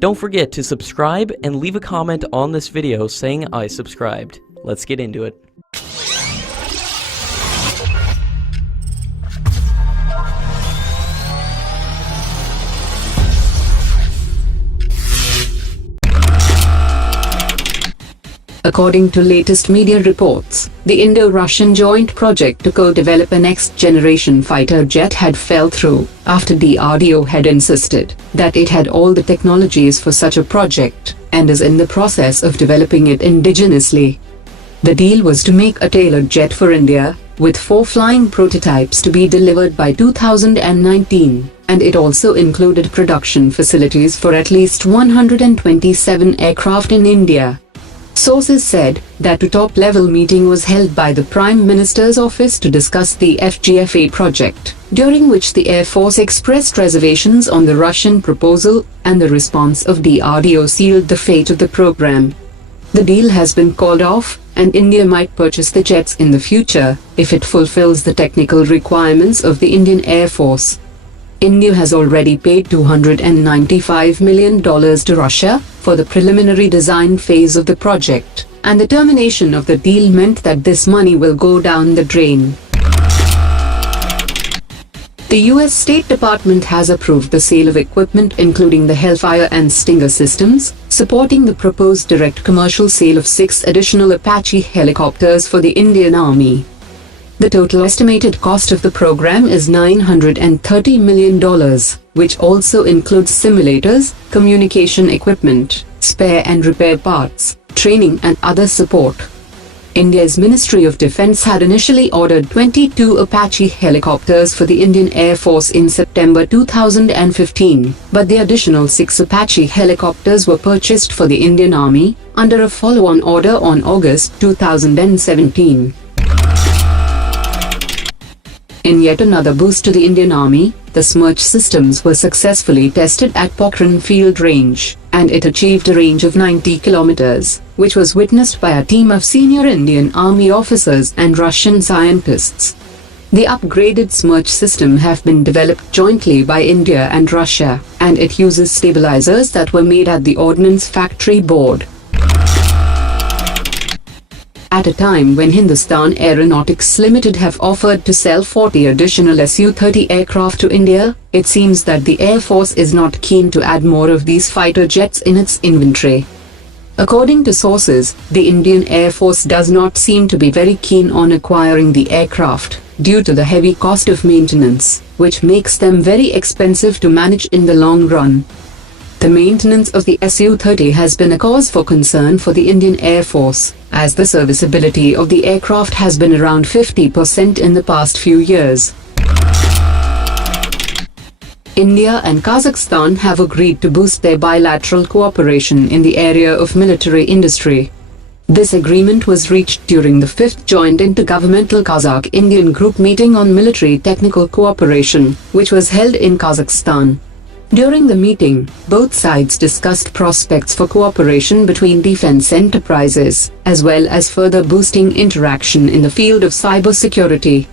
Don't forget to subscribe and leave a comment on this video saying I subscribed. Let's get into it. According to latest media reports, the Indo-Russian joint project to co-develop a next-generation fighter jet had fell through, after DRDO had insisted that it had all the technologies for such a project, and is in the process of developing it indigenously. The deal was to make a tailored jet for India, with 4 flying prototypes to be delivered by 2019, and it also included production facilities for at least 127 aircraft in India. Sources said that a top-level meeting was held by the Prime Minister's office to discuss the FGFA project, during which the Air Force expressed reservations on the Russian proposal, and the response of DRDO sealed the fate of the program. The deal has been called off, and India might purchase the jets in the future, if it fulfills the technical requirements of the Indian Air Force. India has already paid $295 million to Russia for the preliminary design phase of the project, and the termination of the deal meant that this money will go down the drain. The US State Department has approved the sale of equipment including the Hellfire and Stinger systems, supporting the proposed direct commercial sale of 6 additional Apache helicopters for the Indian Army. The total estimated cost of the program is $930 million, which also includes simulators, communication equipment, spare and repair parts, training and other support. India's Ministry of Defense had initially ordered 22 Apache helicopters for the Indian Air Force in September 2015, but the additional 6 Apache helicopters were purchased for the Indian Army, under a follow-on order on August 2017. In yet another boost to the Indian Army, the Smerch systems were successfully tested at Pokhran Field Range, and it achieved a range of 90 kilometers, which was witnessed by a team of senior Indian Army officers and Russian scientists. The upgraded Smerch system have been developed jointly by India and Russia, and it uses stabilizers that were made at the Ordnance Factory Board. At a time when Hindustan Aeronautics Limited have offered to sell 40 additional Su-30 aircraft to India, it seems that the Air Force is not keen to add more of these fighter jets in its inventory. According to sources, the Indian Air Force does not seem to be very keen on acquiring the aircraft, due to the heavy cost of maintenance, which makes them very expensive to manage in the long run. The maintenance of the Su-30 has been a cause for concern for the Indian Air Force, as the serviceability of the aircraft has been around 50% in the past few years. India and Kazakhstan have agreed to boost their bilateral cooperation in the area of military industry. This agreement was reached during the 5th Joint Intergovernmental Kazakh-Indian Group meeting on military technical cooperation, which was held in Kazakhstan. During the meeting, both sides discussed prospects for cooperation between defense enterprises, as well as further boosting interaction in the field of cybersecurity.